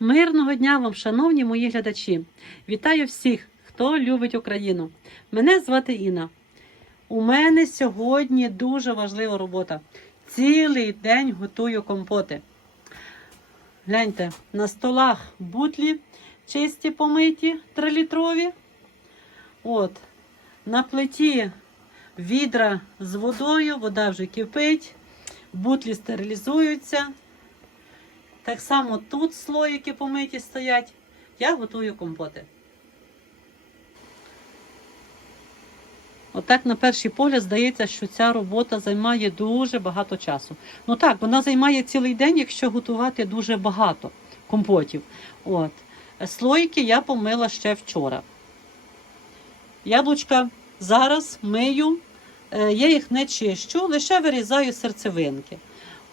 Мирного дня вам, шановні мої глядачі! Вітаю всіх, хто любить Україну. Мене звати Інна. У мене сьогодні дуже важлива робота. Цілий день готую компоти. Гляньте, на столах бутлі чисті помиті, 3-літрові. От, на плиті відра з водою, вода вже кипить, бутлі стерилізуються. Так само тут слоїки помиті стоять. Я готую компоти. Отак, на перший погляд, здається, що ця робота займає дуже багато часу. Ну так, вона займає цілий день, якщо готувати дуже багато компотів. От. Слоїки я помила ще вчора. Яблучка зараз мию, е, я їх не чищу, лише вирізаю серцевинки.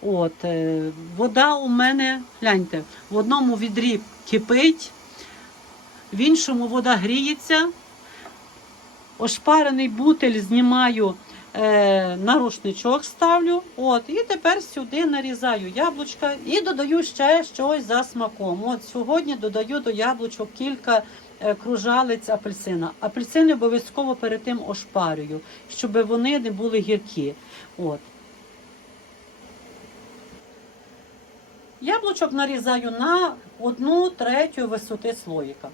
От, е, вода у мене, гляньте, в одному відрі кипить, в іншому вода гріється. Ошпарений бутель знімаю, е, на рушничок ставлю. От, і тепер сюди нарізаю яблучка і додаю ще щось за смаком. От Сьогодні додаю до яблучок кілька е, кружалиць апельсина. Апельсини обов'язково перед тим ошпарюю, щоб вони не були гіркі. От. Яблучок нарізаю на одну третю висоти слоїка.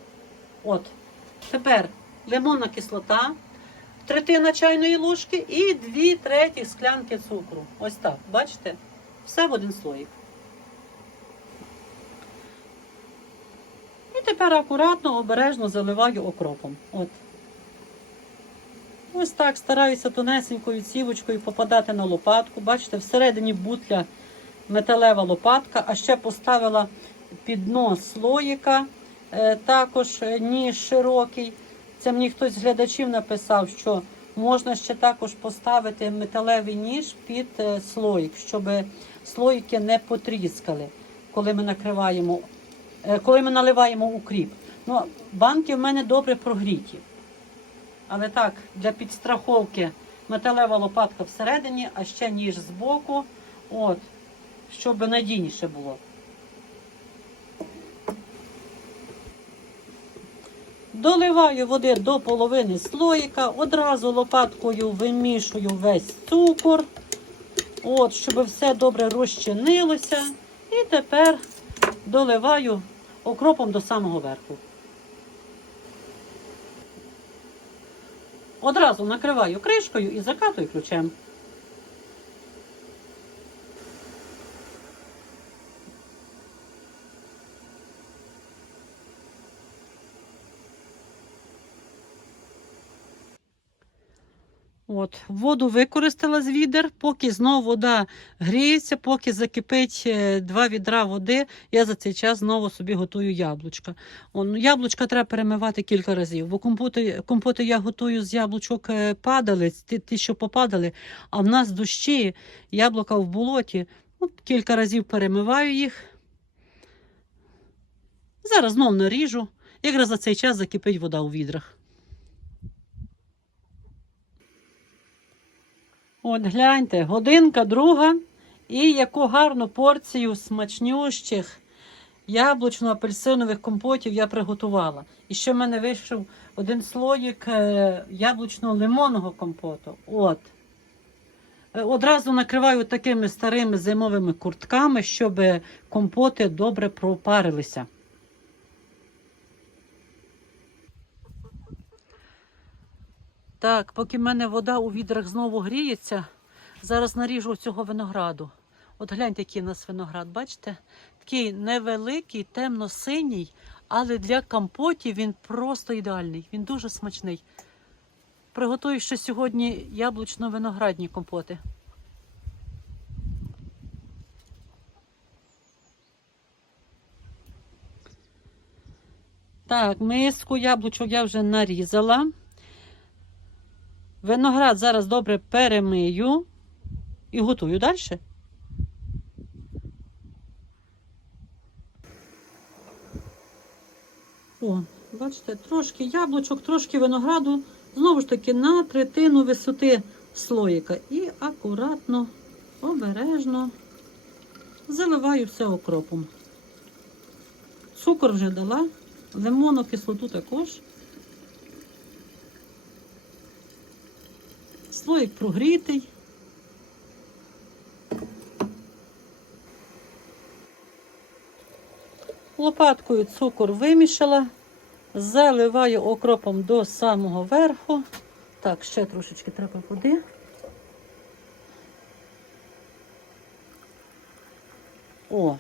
От. Тепер лимонна кислота, третина чайної ложки і дві треті склянки цукру. Ось так. Бачите? Все в один слоїк. І тепер акуратно, обережно заливаю окропом. От. Ось так стараюся тонесенькою цівочкою попадати на лопатку. Бачите, всередині бутля металева лопатка, а ще поставила під дно слоїка, е, також е, ніж широкий. Це мені хтось з глядачів написав, що можна ще також поставити металевий ніж під е, слоїк, щоб слоїки не потріскали, коли ми накриваємо, коли ми наливаємо укріп. Ну, банки в мене добре прогріті. Але так, для підстраховки металева лопатка всередині, а ще ніж збоку. От, щоб надійніше було. Доливаю води до половини слоїка, одразу лопаткою вимішую весь цукор, от, щоб все добре розчинилося. І тепер доливаю окропом до самого верху. Одразу накриваю кришкою і закатую ключем. От, воду використала з відер, поки знову вода гріється, поки закипить е, два відра води, я за цей час знову собі готую яблучка. О, ну, яблучка треба перемивати кілька разів, бо компоти, компоти я готую з яблучок е, падалиць, ті, ті, що попадали, а в нас дощі, яблука в болоті. От, кілька разів перемиваю їх. Зараз знов наріжу. Якраз за цей час закипить вода у відрах. От гляньте, годинка друга. І яку гарну порцію смачнющих яблучно-апельсинових компотів я приготувала. І ще в мене вийшов один слоїк е, яблучно-лимонного компоту. От. Е, Одразу накриваю такими старими зимовими куртками, щоб компоти добре пропарилися. Так, поки в мене вода у відрах знову гріється, зараз наріжу цього винограду. От гляньте, який у нас виноград, бачите? Такий невеликий, темно-синій, але для компотів він просто ідеальний. Він дуже смачний. Приготую ще сьогодні яблучно-виноградні компоти. Так, миску яблучок я вже нарізала. Виноград зараз добре перемию і готую далі. О, бачите, трошки яблучок, трошки винограду, знову ж таки, на третину висоти слоїка. І акуратно, обережно заливаю все окропом. Цукор вже дала, лимонну кислоту також. Слоїк прогрітий. Лопаткою цукор вимішала, заливаю окропом до самого верху. Так, ще трошечки треба води. О.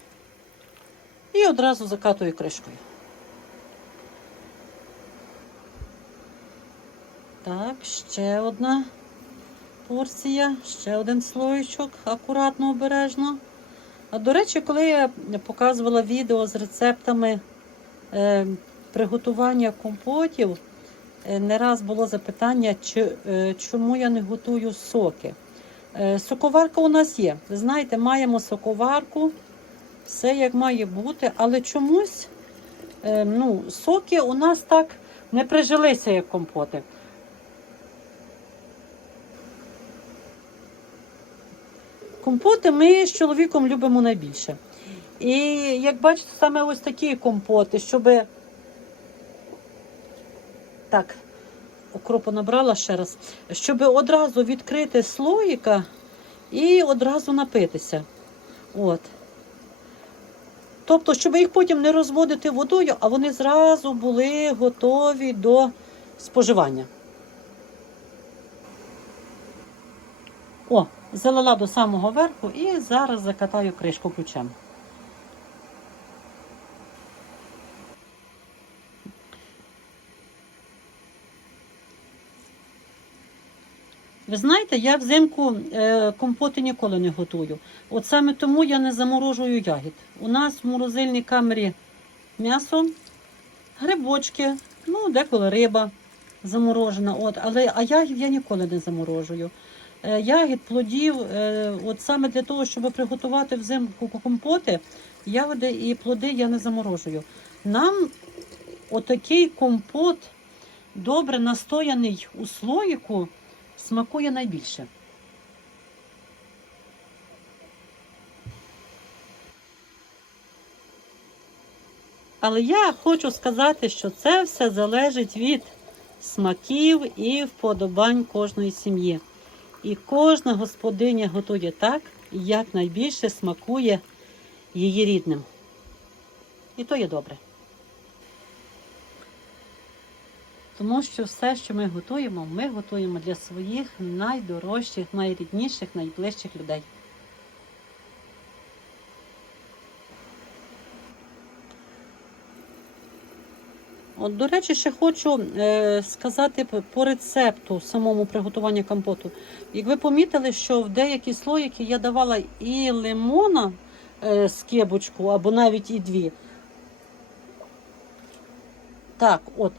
І одразу закатую кришкою. Так, ще одна порція, ще один слоєчок, акуратно, обережно. А до речі, коли я показувала відео з рецептами е, приготування компотів, е, не раз було запитання, чи, е, чому я не готую соки. Е, соковарка у нас є. Ви знаєте, маємо соковарку, все як має бути, але чомусь е, ну, соки у нас так не прижилися, як компоти. Компоти ми з чоловіком любимо найбільше. І як бачите, саме ось такі компоти, щоб. Так, окропу набрала ще раз, щоб одразу відкрити слоїка і одразу напитися. От. Тобто, щоб їх потім не розводити водою, а вони зразу були готові до споживання. О, залила до самого верху і зараз закатаю кришку ключем. Ви знаєте, я взимку е, компоти ніколи не готую. От саме тому я не заморожую ягід. У нас в морозильній камері м'ясо, грибочки, ну, деколи риба заморожена. От, але, а ягід я ніколи не заморожую. Е, ягід, плодів, е, от саме для того, щоб приготувати взимку компоти, ягоди і плоди я не заморожую. Нам отакий компот, добре настояний у слоїку, смакує найбільше. Але я хочу сказати, що це все залежить від смаків і вподобань кожної сім'ї. І кожна господиня готує так, як найбільше смакує її рідним. І то є добре. Тому що все, що ми готуємо, ми готуємо для своїх найдорожчих, найрідніших, найближчих людей. От, до речі, ще хочу е, сказати по рецепту самому приготування компоту. Як ви помітили, що в деякі слоїки я давала і лимона е, скибочку, або навіть і дві. Так, от.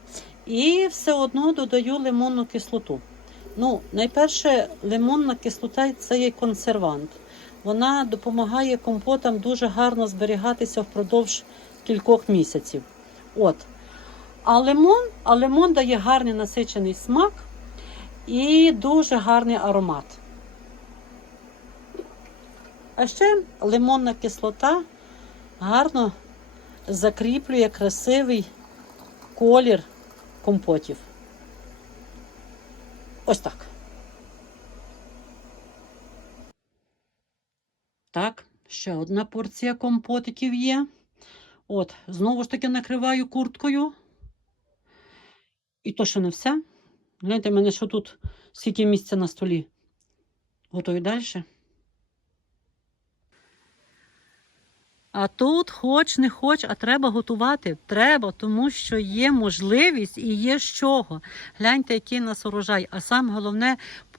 І все одно додаю лимонну кислоту. Ну, найперше, лимонна кислота це є консервант. Вона допомагає компотам дуже гарно зберігатися впродовж кількох місяців. От. А лимон, а лимон дає гарний насичений смак і дуже гарний аромат. А ще лимонна кислота гарно закріплює красивий колір компотів. Ось так. Так, ще одна порція компотиків є. От, знову ж таки накриваю курткою. І то ще не все. Гляньте, мене що тут скільки місця на столі. Готую далі. А тут хоч не хоч, а треба готувати. Треба, тому що є можливість і є з чого. Гляньте, який нас урожай. А саме головне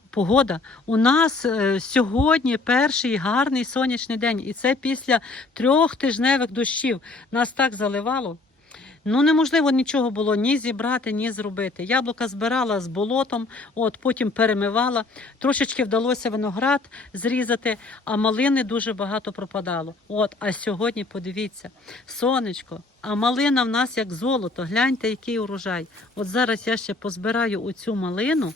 погода. У нас е, сьогодні перший гарний сонячний день, і це після трьох тижневих дощів. Нас так заливало. Ну, неможливо нічого було ні зібрати, ні зробити. Яблука збирала з болотом, от потім перемивала. Трошечки вдалося виноград зрізати, а малини дуже багато пропадало. От, а сьогодні подивіться, сонечко, а малина в нас як золото. Гляньте, який урожай. От зараз я ще позбираю оцю малину.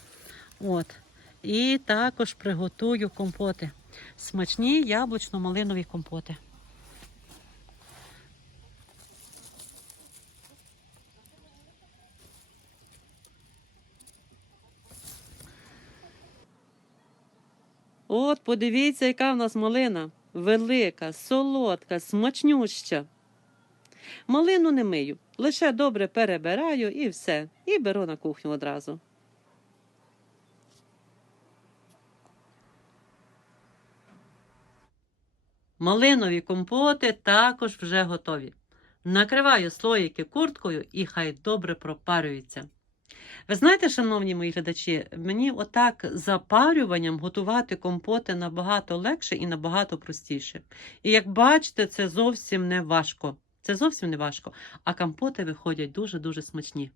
От, і також приготую компоти. Смачні яблучно-малинові компоти. От, подивіться, яка в нас малина. Велика, солодка, смачнюща. Малину не мию, лише добре перебираю і все. І беру на кухню одразу. Малинові компоти також вже готові. Накриваю слоїки курткою і хай добре пропарюються. Ви знаєте, шановні мої глядачі, мені отак запарюванням готувати компоти набагато легше і набагато простіше. І як бачите, це зовсім не важко. Це зовсім не важко, а компоти виходять дуже-дуже смачні.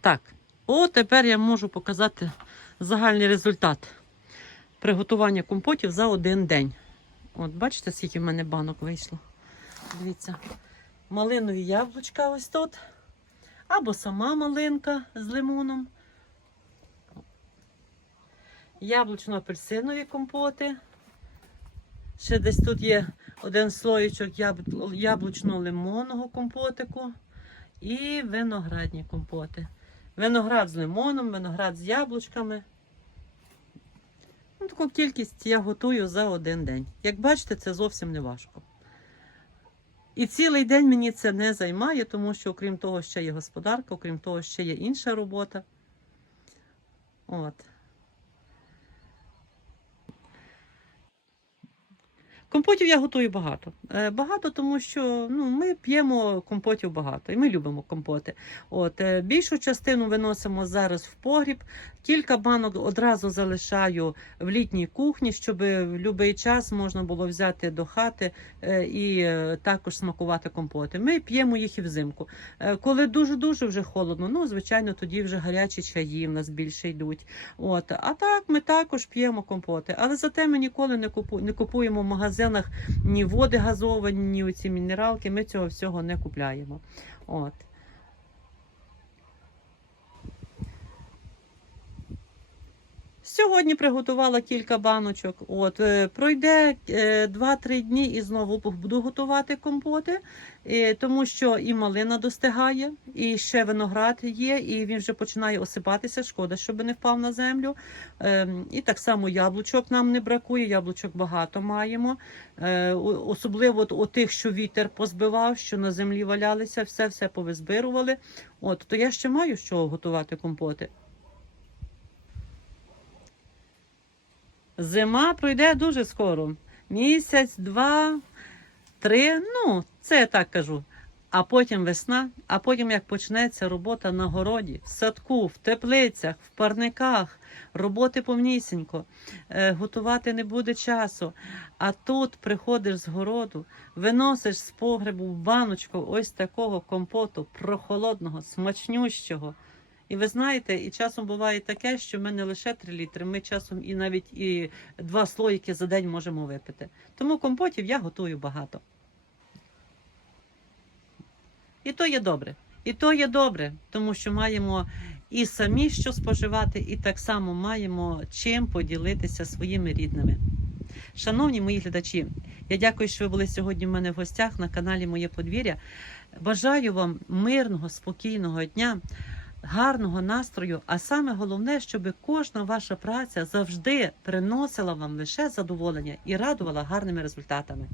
Так, о, тепер я можу показати загальний результат приготування компотів за один день. От, бачите, скільки в мене банок вийшло. Дивіться, малинові яблучка ось тут. Або сама малинка з лимоном. Яблучно-апельсинові компоти. Ще десь тут є один слоєчок яблучно-лимонного компотику. І виноградні компоти. Виноград з лимоном, виноград з яблучками. Ну, таку кількість я готую за один день. Як бачите, це зовсім не важко. І цілий день мені це не займає, тому що, окрім того, ще є господарка, окрім того, ще є інша робота. От. Компотів я готую багато. Е, Багато, тому що ну, ми п'ємо компотів багато і ми любимо компоти. От, е, більшу частину виносимо зараз в погріб. Кілька банок одразу залишаю в літній кухні, щоб в будь-який час можна було взяти до хати е, і також смакувати компоти. Ми п'ємо їх і взимку. Коли дуже-дуже вже холодно, ну, звичайно, тоді вже гарячі чаї в нас більше йдуть. От. А так ми також п'ємо компоти. Але зате ми ніколи не, купуємо в магазинах ні води газовані, ні оці мінералки. Ми цього всього не купляємо. От. Сьогодні приготувала кілька баночок. От е, пройде е, 2-3 дні і знову буду готувати компоти, е, тому що і малина достигає, і ще виноград є, і він вже починає осипатися. Шкода, щоб не впав на землю. Е, І так само яблучок нам не бракує. Яблучок багато маємо. Е, Особливо у тих, що вітер позбивав, що на землі валялися, все все повизбирували. От то я ще маю з чого готувати компоти. Зима пройде дуже скоро. Місяць, два, три. Ну, це я так кажу. А потім весна, а потім як почнеться робота на городі, в садку, в теплицях, в парниках, роботи повнісінько, е, готувати не буде часу. А тут приходиш з городу, виносиш з погребу баночку ось такого компоту прохолодного, смачнющого. І ви знаєте, і часом буває таке, що ми не лише 3 літри, ми часом і навіть і два слоїки за день можемо випити. Тому компотів я готую багато. І то є добре. І то є добре, тому що маємо і самі що споживати, і так само маємо чим поділитися своїми рідними. Шановні мої глядачі, я дякую, що ви були сьогодні в мене в гостях на каналі Моє подвір'я. Бажаю вам мирного, спокійного дня, гарного настрою, а саме головне, щоб кожна ваша праця завжди приносила вам лише задоволення і радувала гарними результатами.